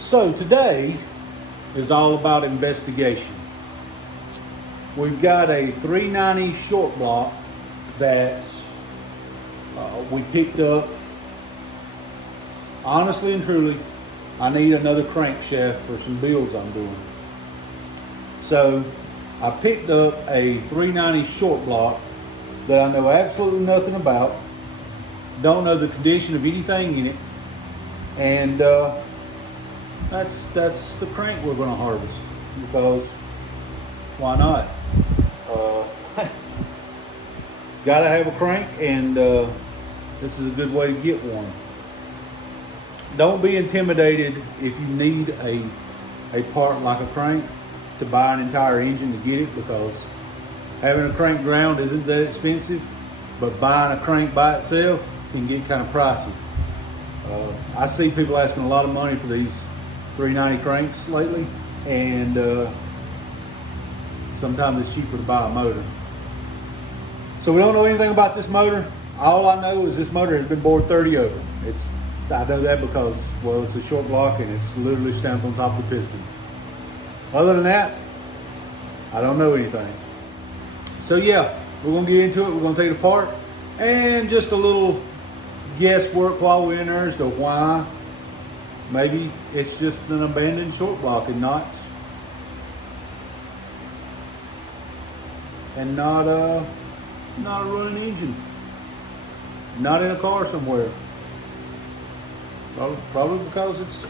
So today is all about investigation. We've got a 390 short block that we picked up. Honestly and truly, I need another crankshaft for some builds I'm doing. So I picked up a 390 short block that I know absolutely nothing about. Don't know the condition of anything in it. And that's the crank we're going to harvest, because why not? Gotta have a crank, and this is a good way to get one. Don't be intimidated if you need a part like a crank to buy an entire engine to get it, because having a crank ground isn't that expensive, but buying a crank by itself can get kind of pricey. I see people asking a lot of money for these 390 cranks lately, and sometimes it's cheaper to buy a motor. So we don't know anything about this motor. All I know is this motor has been bored 30 over. I know that because, well, it's a short block and it's literally stamped on top of the piston. Other than that, I don't know anything. So yeah, we're gonna get into it. We're gonna take it apart, and just a little guesswork while we're in there as to why maybe it's just an abandoned short block and not a running engine, not in a car somewhere. Probably because it's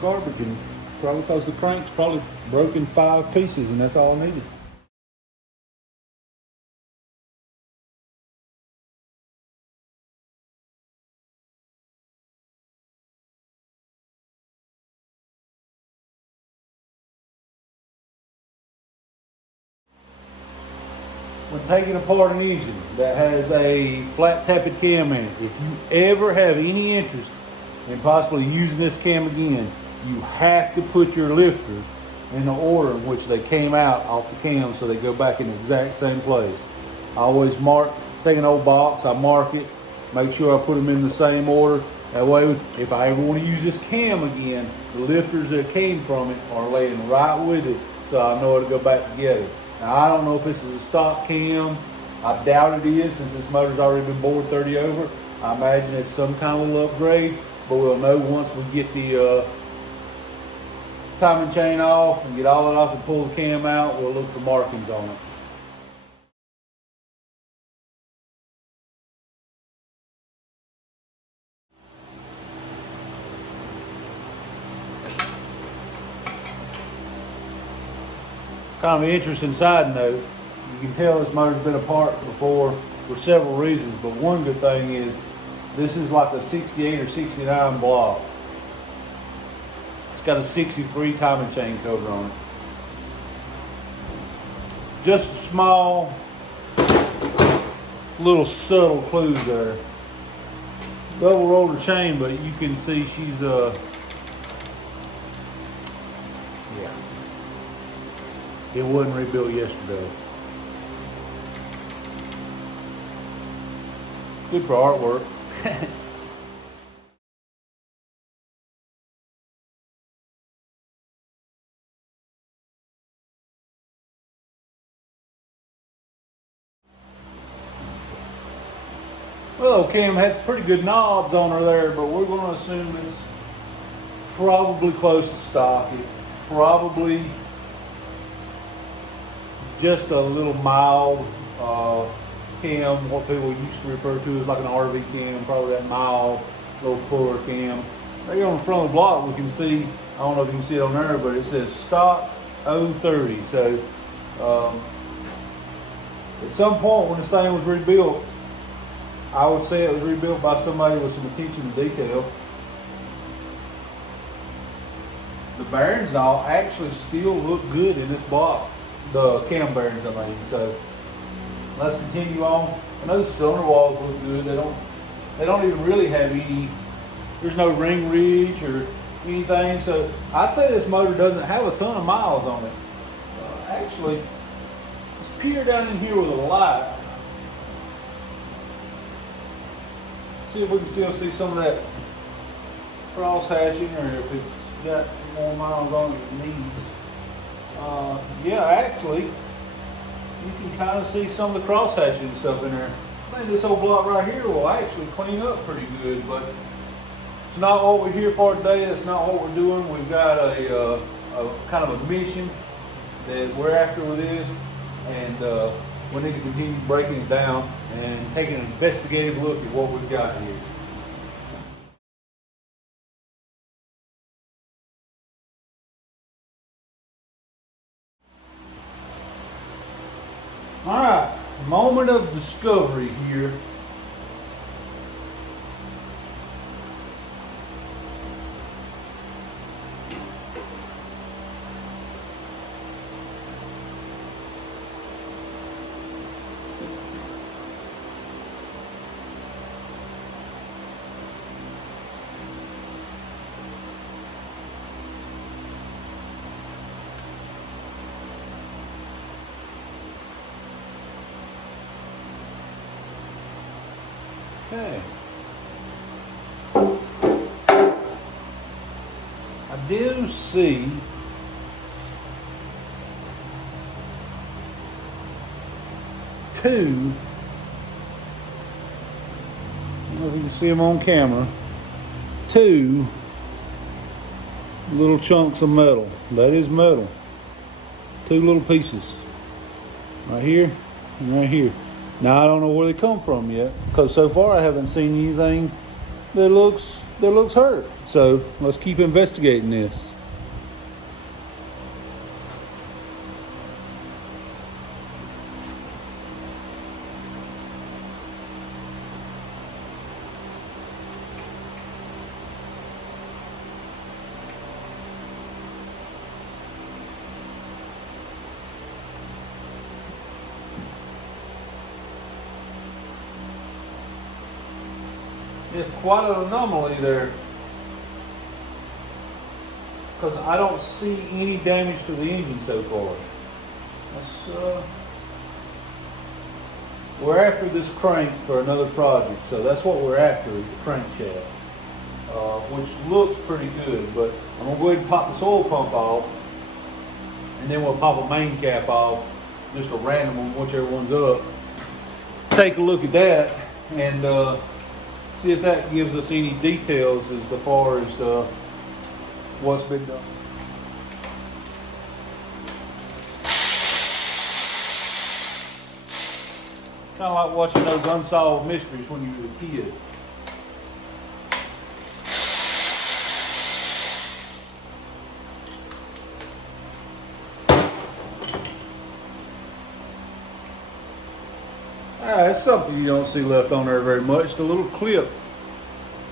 garbage, and probably because the crank's probably broken 5 pieces, and that's all I needed. When taking apart an engine that has a flat tappet cam in it, if you ever have any interest in possibly using this cam again, you have to put your lifters in the order in which they came out off the cam, so they go back in the exact same place. I always take an old box, I mark it, make sure I put them in the same order. That way, if I ever want to use this cam again, the lifters that came from it are laying right with it, so I know it'll go back together. Now, I don't know if this is a stock cam. I doubt it is, since this motor's already been bored 30 over. I imagine it's some kind of little upgrade, but we'll know once we get the timing chain off and get all that off and pull the cam out. We'll look for markings on it. Kind of an interesting side note, you can tell this motor's been apart before for several reasons, but one good thing is this is like a 68 or 69 block. It's got a 63 timing chain cover on it. Just a small, little subtle clues there. Double roller chain, but you can see she's it wasn't rebuilt yesterday. Good for artwork. Well, Cam has pretty good knobs on her there, but we're going to assume it's probably close to stock. It's probably just a little mild cam, what people used to refer to as like an RV cam, probably that mild little puller cam. Right here on the front of the block we can see, I don't know if you can see it on there, but it says stock 030. So at some point when this thing was rebuilt, I would say it was rebuilt by somebody with some attention to detail. The bearings and all actually still look good in this block. The cam bearings, I mean. So let's continue on. I know the cylinder walls look good. They don't even really have any. There's no ring ridge or anything. So I'd say this motor doesn't have a ton of miles on it. Actually, let's peer down in here with a light. See if we can still see some of that cross hatching, or if it's got more miles on it than these. Yeah, actually, you can kind of see some of the crosshatching and stuff in there. I think this old block right here will actually clean up pretty good, but it's not what we're here for today. It's not what we're doing. We've got a kind of a mission that we're after with this, and we need to continue breaking it down and taking an investigative look at what we've got here. All right, moment of discovery here. Okay. I do see two, I don't know if you can see them on camera, two little chunks of metal. That is metal. Two little pieces. Right here and right here. Now I don't know where they come from yet, because so far I haven't seen anything that looks hurt. So let's keep investigating this. It's quite an anomaly there, because I don't see any damage to the engine so far. We're after this crank for another project, so that's what we're after, is the crankshaft, which looks pretty good. But I'm gonna go ahead and pop this oil pump off, and then we'll pop a main cap off, just a random one, whichever one's up. Take a look at that and see if that gives us any details as far as what's been done. Kind of like watching those unsolved mysteries when you were a kid. That's something you don't see left on there very much. The little clip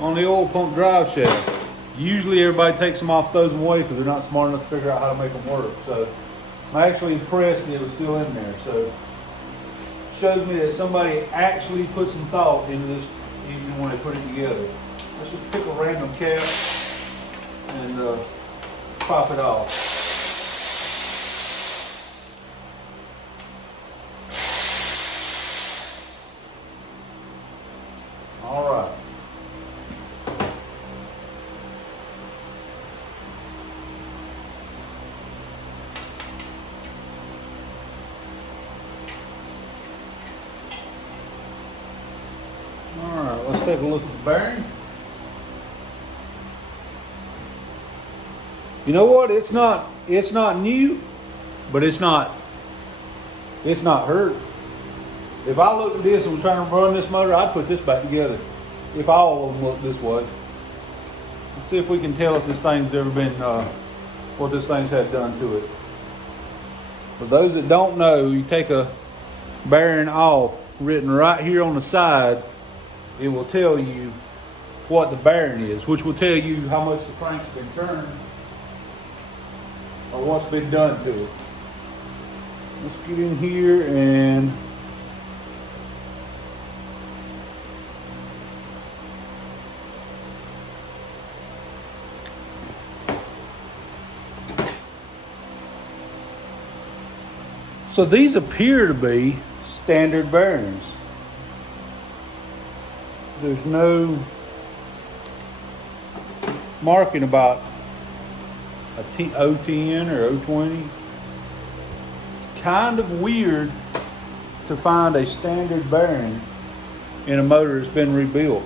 on the oil pump drive shaft. Usually everybody takes them off, throws them away because they're not smart enough to figure out how to make them work. So I'm actually impressed that it was still in there. So it shows me that somebody actually put some thought into this even when they put it together. Let's just pick a random cap and pop it off. All right. All right, let's take a look at the bearing. You know what? It's not new, but it's not hurt. If I looked at this and was trying to run this motor, I'd put this back together. If all of them look this way. Let's see if we can tell if this thing's ever been, what this thing's had done to it. For those that don't know, you take a bearing off, written right here on the side, it will tell you what the bearing is, which will tell you how much the crank's been turned or what's been done to it. Let's get in here and so these appear to be standard bearings. There's no marking about 010 or 020. It's kind of weird to find a standard bearing in a motor that's been rebuilt.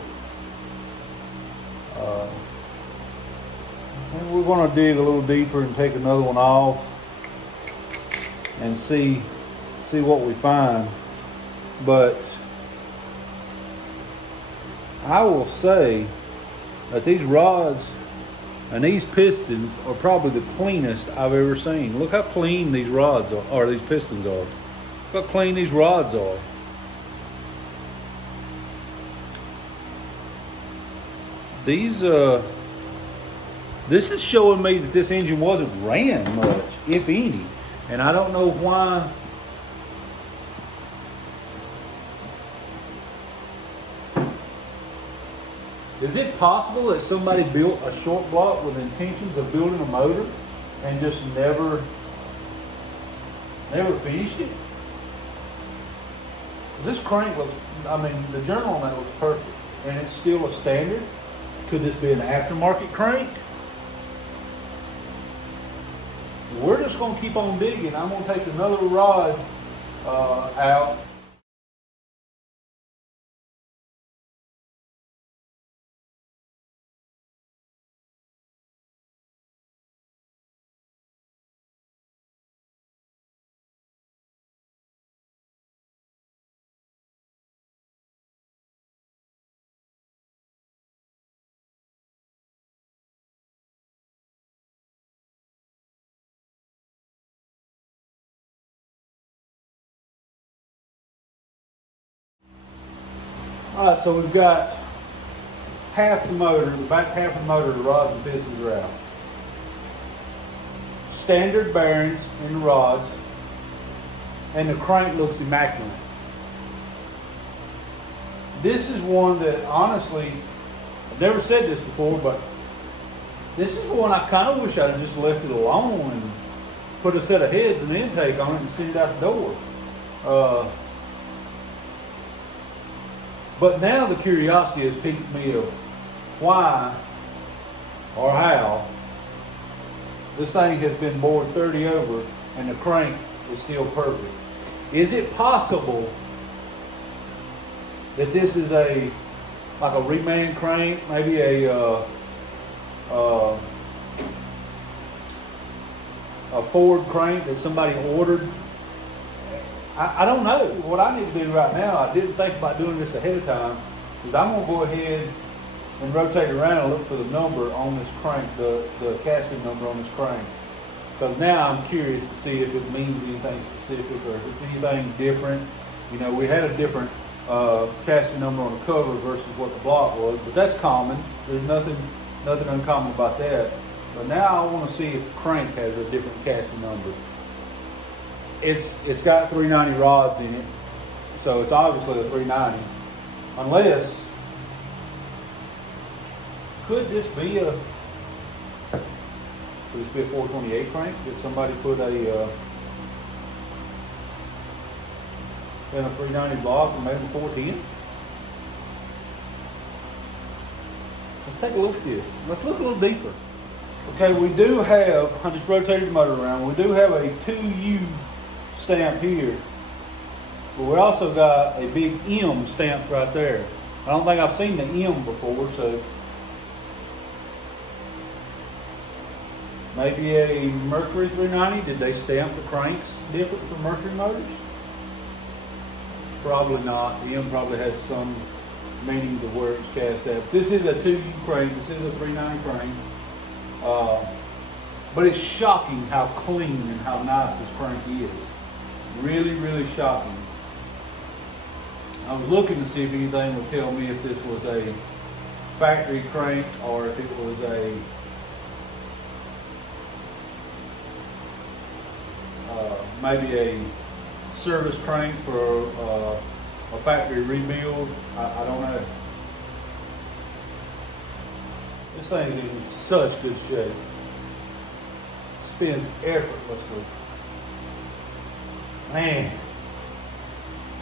And we're going to dig a little deeper and take another one off and see what we find. But I will say that these rods and these pistons are probably the cleanest I've ever seen. Look how clean these rods are, or these pistons are. Look how clean these rods are. These, this is showing me that this engine wasn't ran much, if any. And I don't know why. Is it possible that somebody built a short block with intentions of building a motor and just never finished it? This crank looks, I mean, the journal on that looks perfect, and it's still a standard. Could this be an aftermarket crank? We're just going to keep on digging. I'm going to take another rod out. Alright, so we've got half the motor, the back half of the motor, the rods and pistons are out. Standard bearings in the rods, and the crank looks immaculate. This is one that, honestly, I've never said this before, but this is one I kind of wish I'd have just left it alone and put a set of heads and intake on it and send it out the door. But now the curiosity has piqued me of why or how this thing has been bored 30 over and the crank is still perfect. Is it possible that this is like a reman crank, maybe a Ford crank that somebody ordered? I don't know. What I need to do right now, I didn't think about doing this ahead of time, is I'm going to go ahead and rotate around and look for the number on this crank, the casting number on this crank. Because now I'm curious to see if it means anything specific or if it's anything different. You know, we had a different casting number on the cover versus what the block was, but that's common. There's nothing uncommon about that. But now I want to see if the crank has a different casting number. It's got 390 rods in it, so it's obviously a 390. Unless, could this be a 428 crank? Did somebody put in a 390 block and made a 410? Let's take a look at this. Let's look a little deeper. Okay, we do have, I just rotated the motor around, we do have a 2U stamp here, but we also got a big M stamped right there. I don't think I've seen the M before, so maybe a Mercury 390. Did they stamp the cranks different for Mercury motors? Probably not. The M probably has some meaning to where it's cast at. This is a 2U crank. This is a 390 crank. But it's shocking how clean and how nice this crank is. Really, really shocking. I was looking to see if anything would tell me if this was a factory crank or if it was maybe a service crank for a factory rebuild. I don't know. This thing's in such good shape. Spins effortlessly. Man,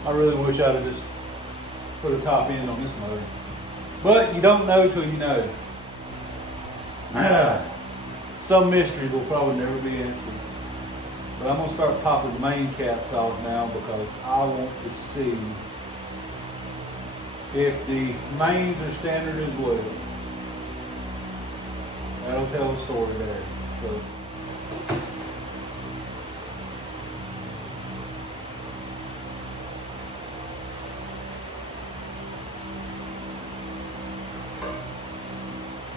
I really wish I'd have just put a top end on this motor. But you don't know till you know. some mysteries will probably never be answered. But I'm going to start popping the main caps off now because I want to see if the mains are standard as well. That'll tell the story there. So.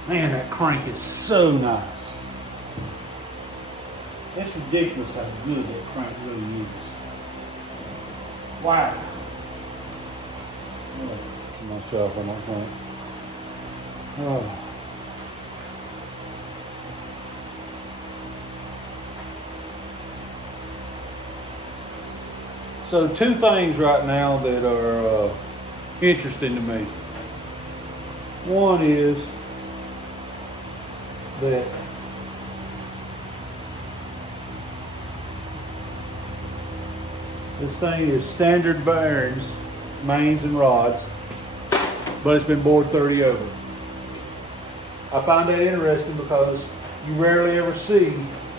Man, that crank is so nice. It's ridiculous how good that crank really is. Wow. I'm gonna put myself on my crank. Oh. So two things right now that are interesting to me. One is that this thing is standard bearings, mains and rods, but it's been bored 30 over. I find that interesting because you rarely ever see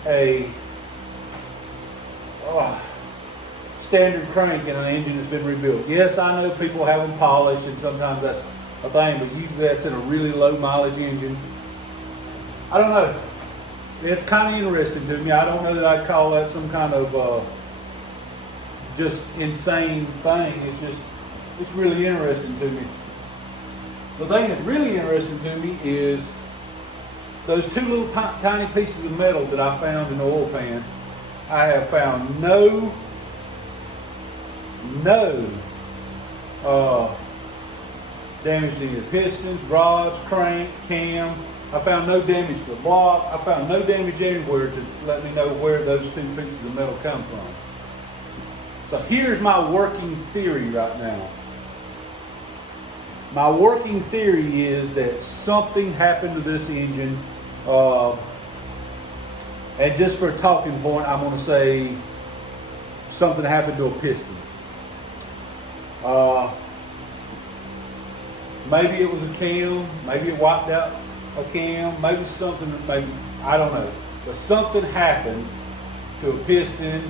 a standard crank in an engine that's been rebuilt. Yes, I know people have them polished and sometimes that's a thing, but usually that's in a really low mileage engine. I don't know. It's kind of interesting to me. I don't know that I'd call that some kind of just insane thing. It's really interesting to me. The thing that's really interesting to me is those two little tiny pieces of metal that I found in the oil pan. I have found no damage to the pistons, rods, crank, cam. I found no damage to the block. I found no damage anywhere to let me know where those two pieces of metal come from. So here's my working theory right now. My working theory is that something happened to this engine. And just for a talking point, I'm going to say something happened to a piston. Maybe it was a cam. Maybe it wiped out a cam. Maybe something. Maybe I don't know. But something happened to a piston.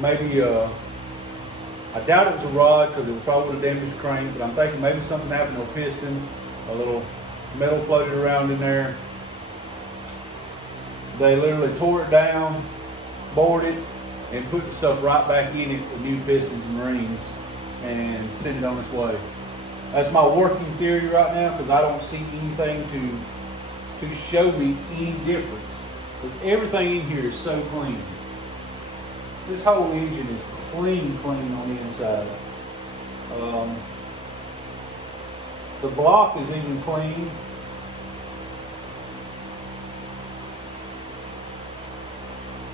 Maybe I doubt it was a rod because it probably would have damaged the crank. But I'm thinking maybe something happened to a piston. A little metal floated around in there. They literally tore it down, bored it, and put the stuff right back in it with new pistons and rings and sent it on its way. That's my working theory right now because I don't see anything to show me any difference. But everything in here is so clean. This whole engine is clean on the inside. The block is even clean.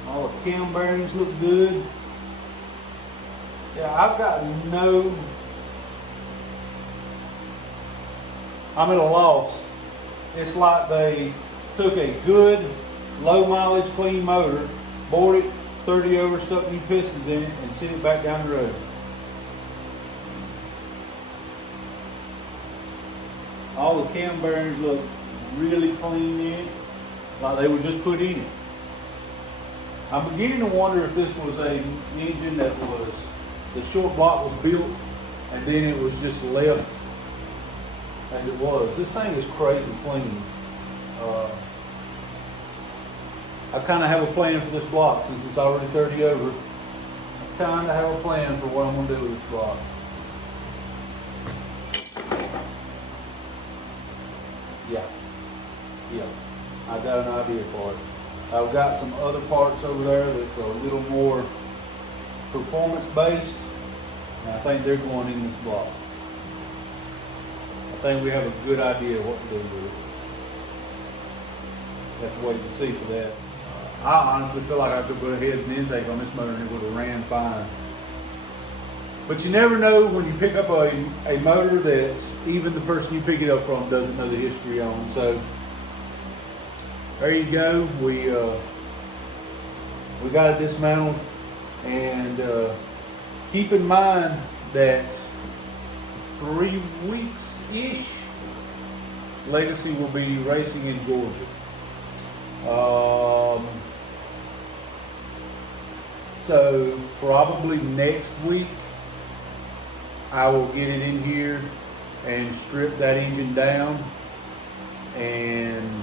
All the cam bearings look good. Yeah, I'm at a loss. It's like they took a good, low mileage, clean motor, bored it 30 over, stuck new pistons in it, and sent it back down the road. All the cam bearings look really clean in it, like they were just put in it. I'm beginning to wonder if this was an engine that was, the short block was built and then it was just left as it was. This thing is crazy clean. I kind of have a plan for this block since it's already 30 over. I kind of have a plan for what I'm going to do with this block. Yeah, I got an idea for it. I've got some other parts over there that's a little more performance based, and I think they're going in this block. I think we have a good idea what to do with it. Have to wait and see for that. I honestly feel like I could put a heads and intake on this motor and it would have ran fine. But you never know when you pick up a motor that even the person you pick it up from doesn't know the history on. So there you go. We got it dismantled, and keep in mind that 3 weeks-ish Legacy will be racing in Georgia. So probably next week I will get it in here and strip that engine down and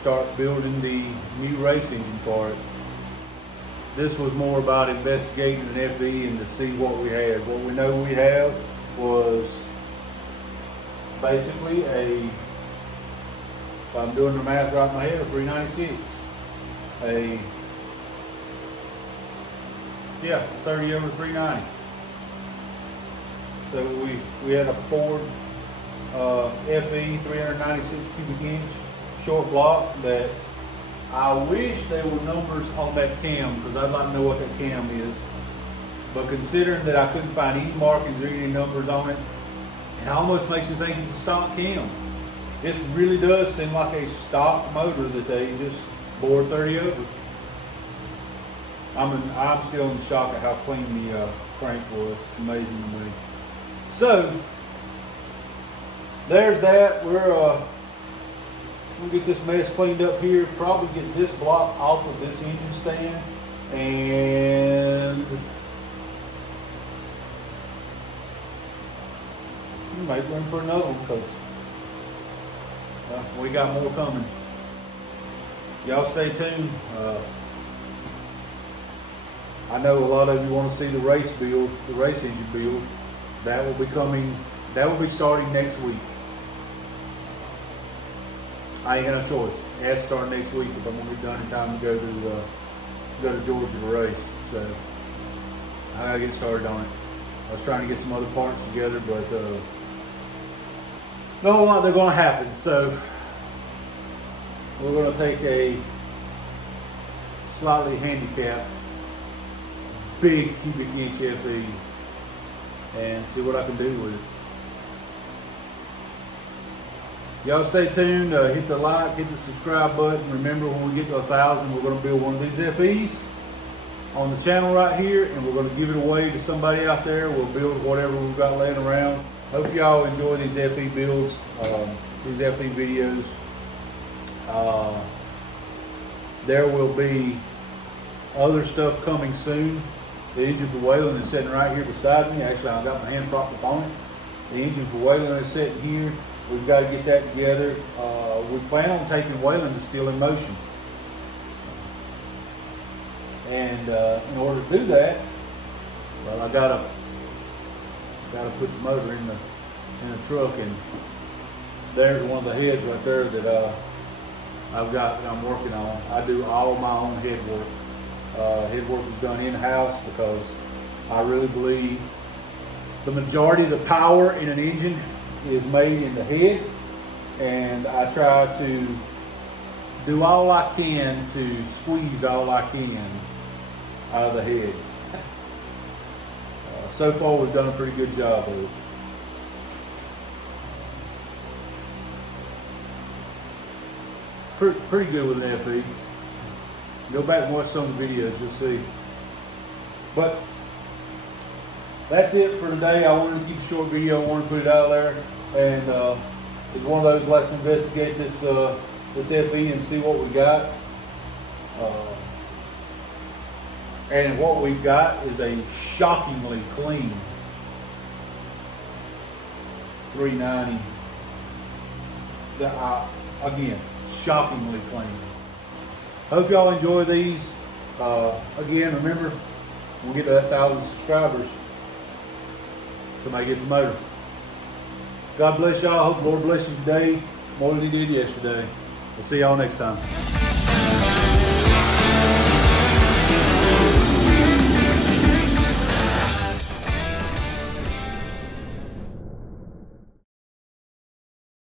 start building the new race engine for it. This was more about investigating an FE and to see what we had. What we know we have was basically if I'm doing the math right in my head, a 396. 30 over 390. So we had a Ford FE 396 cubic inch short block that I wish there were numbers on that cam, because I'd like to know what that cam is. But considering that I couldn't find any markings or any numbers on it, it almost makes me think it's a stock cam. This really does seem like a stock motor that they just bored 30 over. I'm still in shock at how clean the crank was. It's amazing to me. So there's that. We'll get this mess cleaned up here. Probably get this block off of this engine stand and make room for another one, because we got more coming. Y'all stay tuned. I know a lot of you want to see the race build, the race engine build. That will be coming. That will be starting next week. I ain't got no choice. It has to start next week if I'm gonna be done in time to go to Georgia to race. So I gotta get started on it. I was trying to get some other parts together, but not a lot they're gonna happen. So we're gonna take a slightly handicapped big cubic inch FE and see what I can do with it. Y'all stay tuned, hit the like, hit the subscribe button. Remember, when we get to 1,000, we're going to build one of these FEs on the channel right here, and we're going to give it away to somebody out there. We'll build whatever we've got laying around. Hope y'all enjoy these FE builds, these FE videos. There will be other stuff coming soon. The engine for Wayland is sitting right here beside me. Actually, I've got my hand propped up on it. The engine for Wayland is sitting here. We've got to get that together. We plan on taking Wayland to Steel in Motion. And in order to do that, well, I gotta put the motor in the truck, and there's one of the heads right there that I'm working on. I do all my own head work. Head work is done in-house because I really believe the majority of the power in an engine is made in the head, and I try to do all I can to squeeze all I can out of the heads. So far we've done a pretty good job of it. Pretty good with an FE. Go back and watch some of the videos, you'll see. But that's it for today. I wanted to keep a short video. I wanted to put it out there, and it's one of those, let's investigate this FE and see what we got. And what we've got is a shockingly clean 390. Again, shockingly clean. Hope y'all enjoy these. Again, remember, when we get to that 1,000 subscribers, somebody gets a motor. God bless y'all. Hope the Lord bless you today more than he did yesterday. We'll see y'all next time.